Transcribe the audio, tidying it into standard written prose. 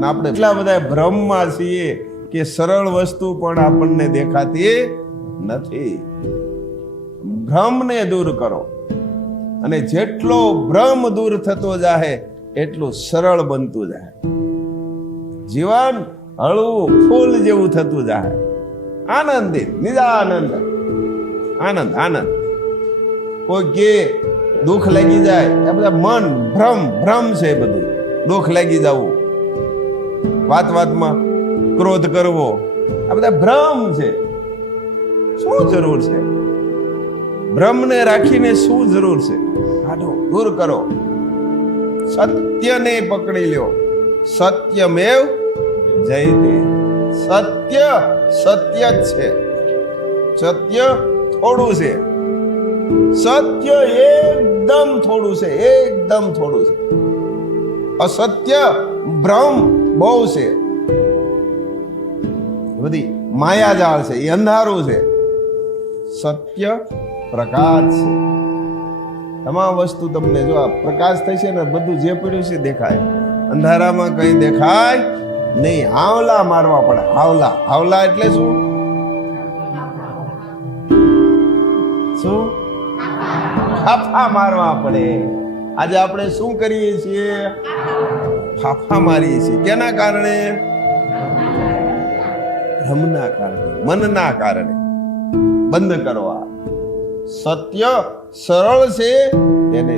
પણ આપણે એટલા બધા ભ્રમમાં છીએ કે સરળ વસ્તુ પણ આપણને દેખાતી નથી. ભ્રમને દૂર કરો, અને જેટલો ભ્રમ દૂર થતો જાય એટલું સરળ બનતું જાય. જીવન હળવું ફૂલ જેવું થતું જાય. આનંદિત, નિજાનંદ, આનંદ આનંદ. કોઈ કે દુઃખ લાગી જાય, આ બધા મન ભ્રમ છે. બધું દુઃખ લાગી જવું, વાતમાં ક્રોધ કરવો, આ બધા ભ્રમ છે. શું જરૂર છે? ભ્રમને રાખીને શું જરૂર છે? કાઢો, દૂર કરો. સત્યને પકડી લ્યો. સત્યમેવ જયતે. સત્ય સત્ય જ છે. સત્ય થોડું છે. સત્ય એકદમ થોડું છે, એકદમ થોડું છે. અસત્ય ભ્રમ બહુ છે. બધી માયાજાળ છે, એ અંધારું છે. સત્ય પ્રકાશ છે. તમામ વસ્તુ તમને જો આ પ્રકાશ થશે ને, બધું જે પડ્યું છે દેખાય. અંધારામાં કઈ દેખાય નહીં. હાવલા મારવા પડે. હાવલા, હાવલા એટલે શું? શું? ફાફા મારવા પડે. આજે આપણે શું કરીએ છીએ? ફાફા મારીએ છીએ. કેના કારણે? ભ્રમના કારણે, મનના કારણે. બંધ કરવા. સત્ય સરળ છે, તેને